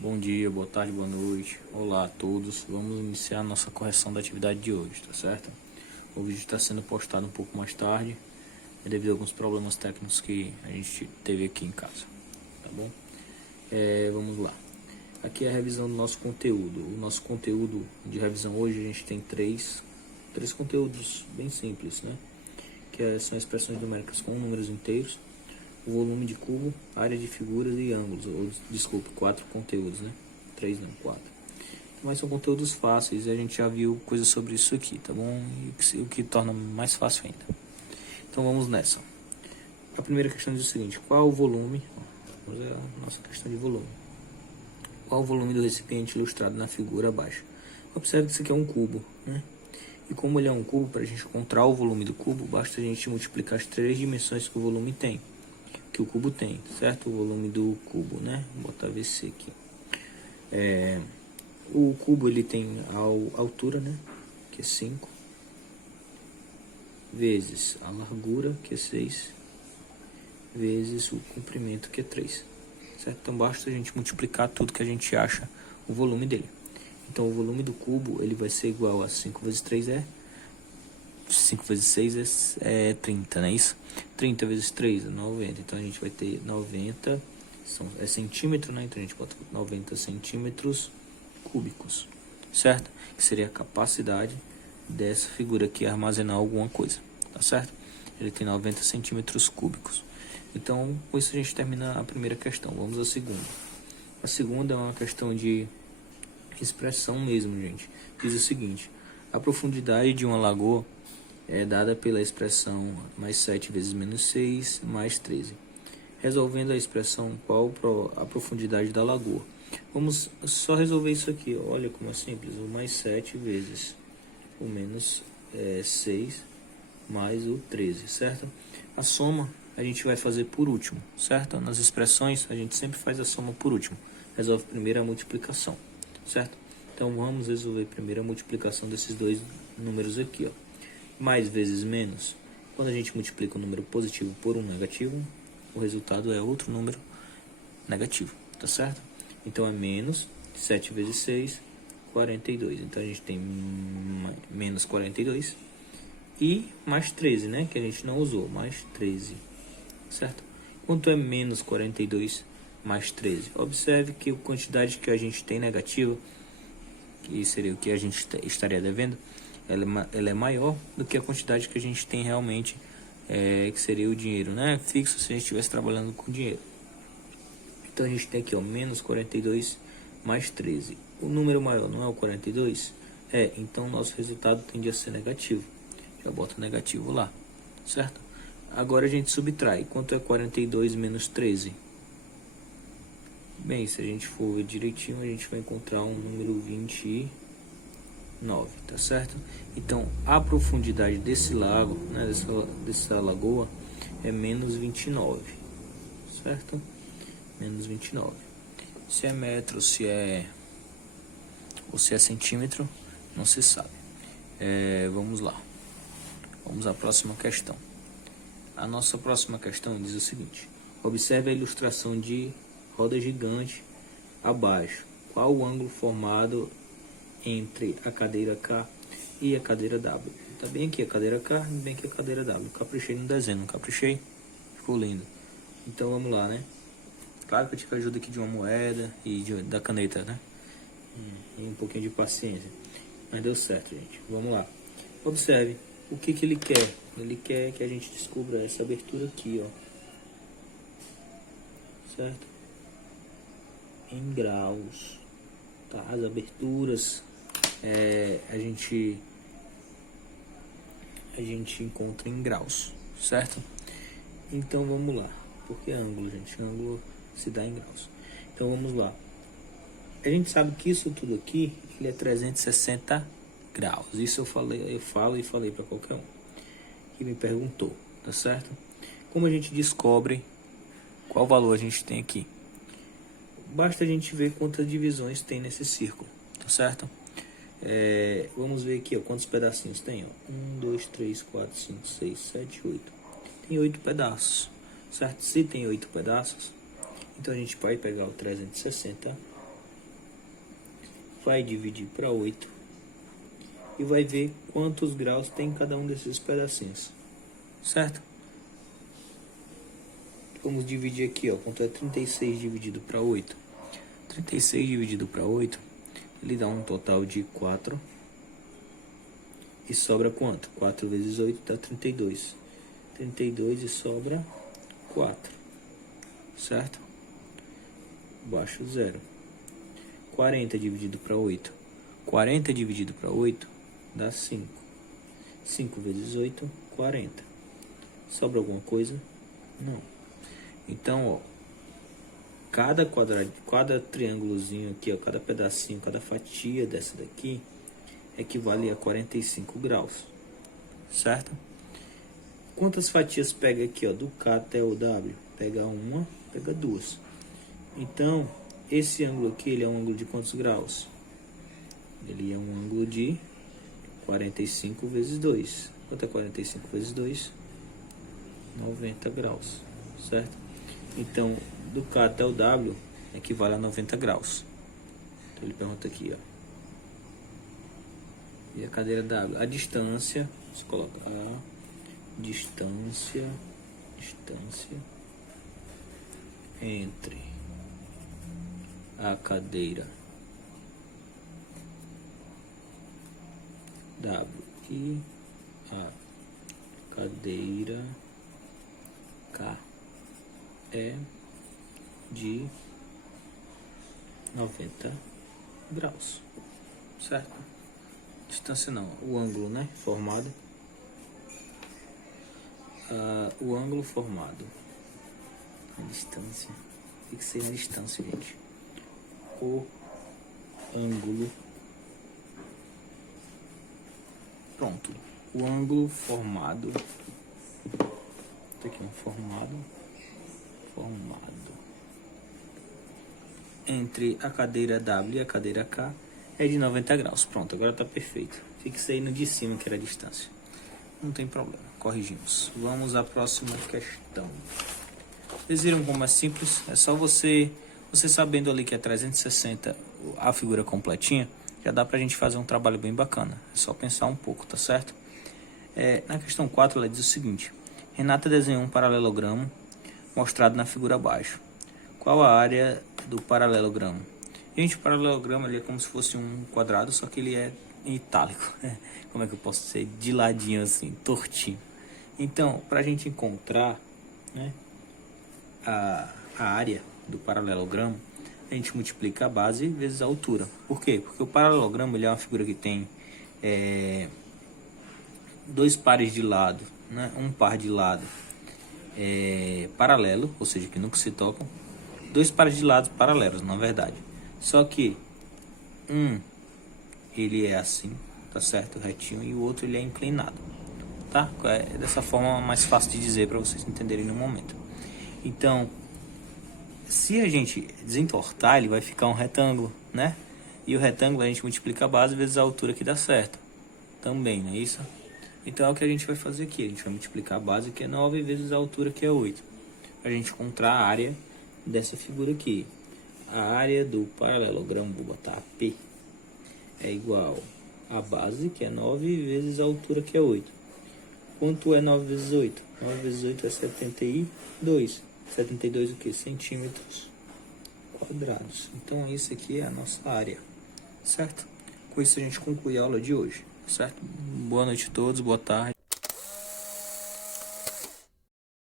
Bom dia, boa tarde, boa noite. Olá a todos. Vamos iniciar a nossa correção da atividade de hoje, tá certo? O vídeo está sendo postado um pouco mais tarde, devido a alguns problemas técnicos que a gente teve aqui em casa, tá bom? Vamos lá. Aqui é a revisão do nosso conteúdo. O nosso conteúdo de revisão hoje, a gente tem três conteúdos bem simples, né? São expressões numéricas com números inteiros, o volume de cubo, área de figuras e ângulos, ou desculpe, 4 conteúdos, né? 3 não, 4. Mas são conteúdos fáceis e a gente já viu coisas sobre isso aqui, tá bom? E o que torna mais fácil ainda. Então vamos nessa. A primeira questão diz o seguinte: qual o volume? Vamos ver a nossa questão de volume. Qual o volume do recipiente ilustrado na figura abaixo? Observe que isso aqui é um cubo, né? E como ele é um cubo, para a gente encontrar o volume do cubo, basta a gente multiplicar as 3 dimensões que o volume tem. Que o cubo tem, certo? O volume do cubo, né? Vou botar VC aqui. O cubo ele tem a altura, né? Que é 5, vezes a largura, que é 6, vezes o comprimento, que é 3. Certo? Então basta a gente multiplicar tudo que a gente acha o volume dele. Então o volume do cubo ele vai ser igual a 5 vezes 3 5 vezes 6 é 30, não é isso? 30 vezes 3 é 90. Então a gente vai ter 90, é centímetro, né? Então a gente bota 90 centímetros cúbicos, certo? Que seria a capacidade dessa figura aqui armazenar alguma coisa, tá certo? Ele tem 90 centímetros cúbicos. Então com isso a gente termina a primeira questão. Vamos à segunda. A segunda é uma questão de expressão mesmo, gente. Diz o seguinte: a profundidade de uma lagoa é dada pela expressão mais 7 vezes menos 6 mais 13. Resolvendo a expressão, qual a profundidade da lagoa? Vamos só resolver isso aqui. Olha como é simples. O mais 7 vezes o menos 6 mais o 13, certo? A soma a gente vai fazer por último, certo? Nas expressões a gente sempre faz a soma por último. Resolve primeiro a multiplicação, certo? Então vamos resolver primeiro a multiplicação desses dois números aqui, ó. Mais vezes menos, quando a gente multiplica um número positivo por um negativo, o resultado é outro número negativo, tá certo? Então é menos 7 vezes 6, 42. Então a gente tem menos 42 e mais 13, né? Que a gente não usou, mais 13, certo? Quanto é menos 42 mais 13? Observe que a quantidade que a gente tem negativa, que seria o que a gente estaria devendo, ela é maior do que a quantidade que a gente tem realmente, que seria o dinheiro, né? Fixo, se a gente estivesse trabalhando com dinheiro. Então a gente tem aqui, ó, menos 42 mais 13. O número maior não é o 42? Então o nosso resultado tende a ser negativo. Já bota negativo lá, certo? Agora a gente subtrai. Quanto é 42 menos 13? Bem, se a gente for ver direitinho, a gente vai encontrar um número 29, tá certo? Então a profundidade desse lago, né, dessa lagoa, é menos 29, certo? Menos 29. Se é metro, ou se é centímetro, não se sabe. Vamos lá. Vamos à próxima questão. A nossa próxima questão diz o seguinte: observe a ilustração de roda gigante abaixo. Qual o ângulo formado entre a cadeira K e a cadeira W? Tá bem aqui a cadeira K, bem aqui a cadeira W. Caprichei no desenho, não caprichei? Ficou lindo. Então vamos lá, né? Claro que eu tive a ajuda aqui de uma moeda e da caneta, né? E um pouquinho de paciência. Mas deu certo, gente. Vamos lá. Observe o que ele quer. Ele quer que a gente descubra essa abertura aqui, ó. Certo? Em graus. Tá? As aberturas a gente encontra em graus, certo? Então vamos lá. Por que ângulo, gente? Ângulo se dá em graus. Então vamos lá. A gente sabe que isso tudo aqui ele é 360 graus. Isso eu falo e falei para qualquer um que me perguntou, tá certo? Como a gente descobre qual valor a gente tem aqui? Basta a gente ver quantas divisões tem nesse círculo, tá certo? Vamos ver aqui, ó, quantos pedacinhos tem, ó. 1, 2, 3, 4, 5, 6, 7, 8. Tem 8 pedaços, certo? Se tem 8 pedaços, então a gente vai pegar o 360 vai dividir para 8 e vai ver quantos graus tem cada um desses pedacinhos, certo? Vamos dividir aqui, ó, quanto é 36 dividido para 8? 36 dividido para 8, ele dá um total de 4. E sobra quanto? 4 vezes 8 dá 32. 32 e sobra 4. Certo? Baixo 0. 40 dividido para 8. 40 dividido para 8 dá 5. 5 vezes 8, 40. Sobra alguma coisa? Não. Então, ó, cada triângulozinho aqui, ó, cada pedacinho, cada fatia dessa daqui equivale a 45 graus, certo? Quantas fatias pega aqui, ó, do K até o W? Pega uma, pega duas. Então, esse ângulo aqui, ele é um ângulo de quantos graus? Ele é um ângulo de 45 vezes 2. Quanto é 45 vezes 2? 90 graus, certo? Então, do K até o W equivale a 90 graus. Então, ele pergunta aqui, ó. E a cadeira W? A distância, você coloca a distância entre a cadeira W e a cadeira K é de 90 graus, certo? Distância não, o ângulo, né, formado. O ângulo formado. A distância. Tem que ser na distância, gente. O ângulo. Pronto. O ângulo formado. Aqui um formado. Entre a cadeira W e a cadeira K é de 90 graus. Pronto, agora tá perfeito. Fixei no de cima, que era a distância. Não tem problema, corrigimos. Vamos à próxima questão. Vocês viram como é simples? É só você sabendo ali que é 360 a figura completinha, já dá pra gente fazer um trabalho bem bacana. É só pensar um pouco, tá certo? Na questão 4, ela diz o seguinte: Renata desenhou um paralelogramo mostrado na figura abaixo. Qual a área do paralelogramo? Gente, o paralelogramo ele é como se fosse um quadrado, só que ele é em itálico. Como é que eu posso dizer? De ladinho assim, tortinho. Então, para a gente encontrar, né, a área do paralelogramo, a gente multiplica a base vezes a altura. Por quê? Porque o paralelogramo ele é uma figura que tem dois pares de lado, né, um par de lado paralelo, ou seja, que nunca se tocam. Dois pares de lados paralelos, na verdade. Só que ele é assim, tá certo, retinho, e o outro ele é inclinado, tá? É dessa forma mais fácil de dizer para vocês entenderem no momento. Então, se a gente desentortar, ele vai ficar um retângulo, né? E o retângulo a gente multiplica a base vezes a altura que dá certo. Também, não é isso? Então é o que a gente vai fazer aqui. A gente vai multiplicar a base que é 9 vezes a altura que é 8. Pra gente encontrar a área dessa figura aqui. A área do paralelogramo, vou botar P, é igual a base, que é 9, vezes a altura, que é 8. Quanto é 9 vezes 8? 9 vezes 8 é 72. 72 o que? Centímetros quadrados. Então, isso aqui é a nossa área, certo? Com isso a gente conclui a aula de hoje, certo? Boa noite a todos, boa tarde.